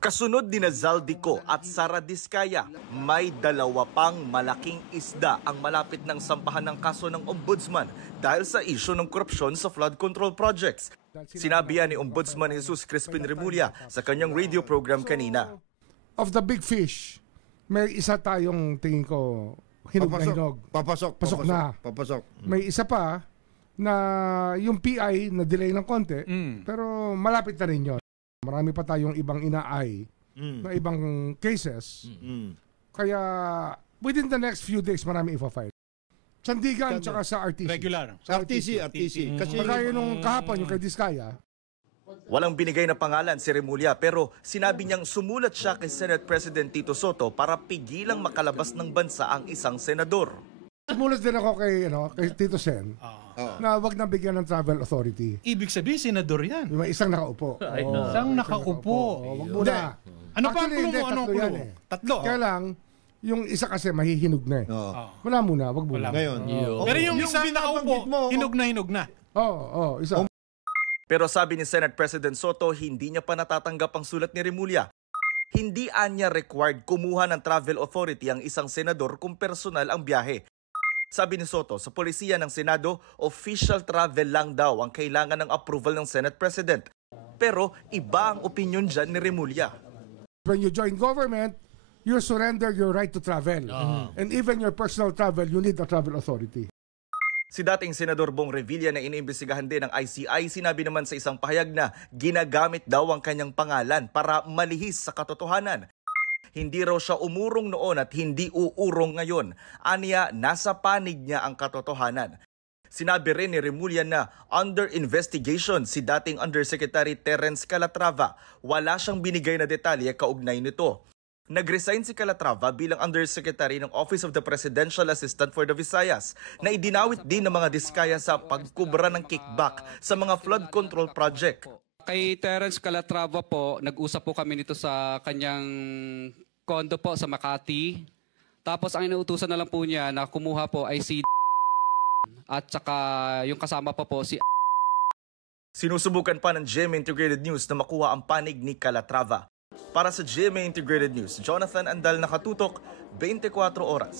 Kasunod ni Zaldico at Sara Diskaya, may dalawa pang malaking isda ang malapit ng sampahan ng kaso ng Ombudsman dahil sa isyu ng korupsyon sa flood control projects. Sinabi yan ni Ombudsman Jesus Crispin Remulla sa kanyang radio program kanina. Of the big fish, may isa tayong tingin ko hinog na hinog. Pasok na. May isa pa na yung PI na delay ng konti, pero malapit na rin yun. Marami pa tayong ibang inaay na ibang cases. Kaya within the next few days, marami ipa-file. Sandigan tsaka sa RTC. Regular. Sa RTC. Kasi kaya nung kahapon, yung kay Diskaya. Walang binigay na pangalan si Remulla pero sinabi niyang sumulat siya kay Senate President Tito Soto para pigilang makalabas ng bansa ang isang senador. Sumulat din ako kay Tito Sen na wag nang bigyan ng travel authority. Ibig sabihin, senador yan. May isang nakaupo. Isang nakaupo. Wag muna. Ano pa ang clue mo? Ano ang clue mo? Tatlo. Kaya lang, yung isa kasi mahihinog na eh. Wala muna, wag muna. Ngayon. Pero yung isang nakaupo, hinog na. Oo, isa. Pero sabi ni Senate President Soto, hindi niya pa natatanggap ang sulat ni Remulla. Hindi anya required kumuha ng travel authority ang isang senador kung personal ang biyahe. Sabi ni Soto, sa polisiya ng Senado, official travel lang daw ang kailangan ng approval ng Senate President. Pero iba ang opinion dyan ni Remulla. When you join government, you surrender your right to travel. And even your personal travel, you need a travel authority. Si dating Senador Bong Revilla na iniimbestigahan din ng ICI, sinabi naman sa isang pahayag na ginagamit daw ang kanyang pangalan para malihis sa katotohanan. Hindi raw siya umurong noon at hindi uurong ngayon. Aniya, nasa panig niya ang katotohanan. Sinabi rin ni Remulla na under investigation si dating Undersecretary Terence Calatrava. Wala siyang binigay na detalye kaugnay nito. Nag-resign si Calatrava bilang Undersecretary ng Office of the Presidential Assistant for the Visayas na idinawit din ng mga Diskaya sa pagkubra ng kickback sa mga flood control project. Kay Terence Calatrava po, nag-usap po kami nito sa kanyang kondo po sa Makati. Tapos ang inuutusan na lang po niya na kumuha po ay si at saka yung kasama pa po si Sinusubukan pa ng GMA Integrated News na makuha ang panig ni Calatrava. Para sa GMA Integrated News, Jonathan Andal, nakatutok, 24 oras.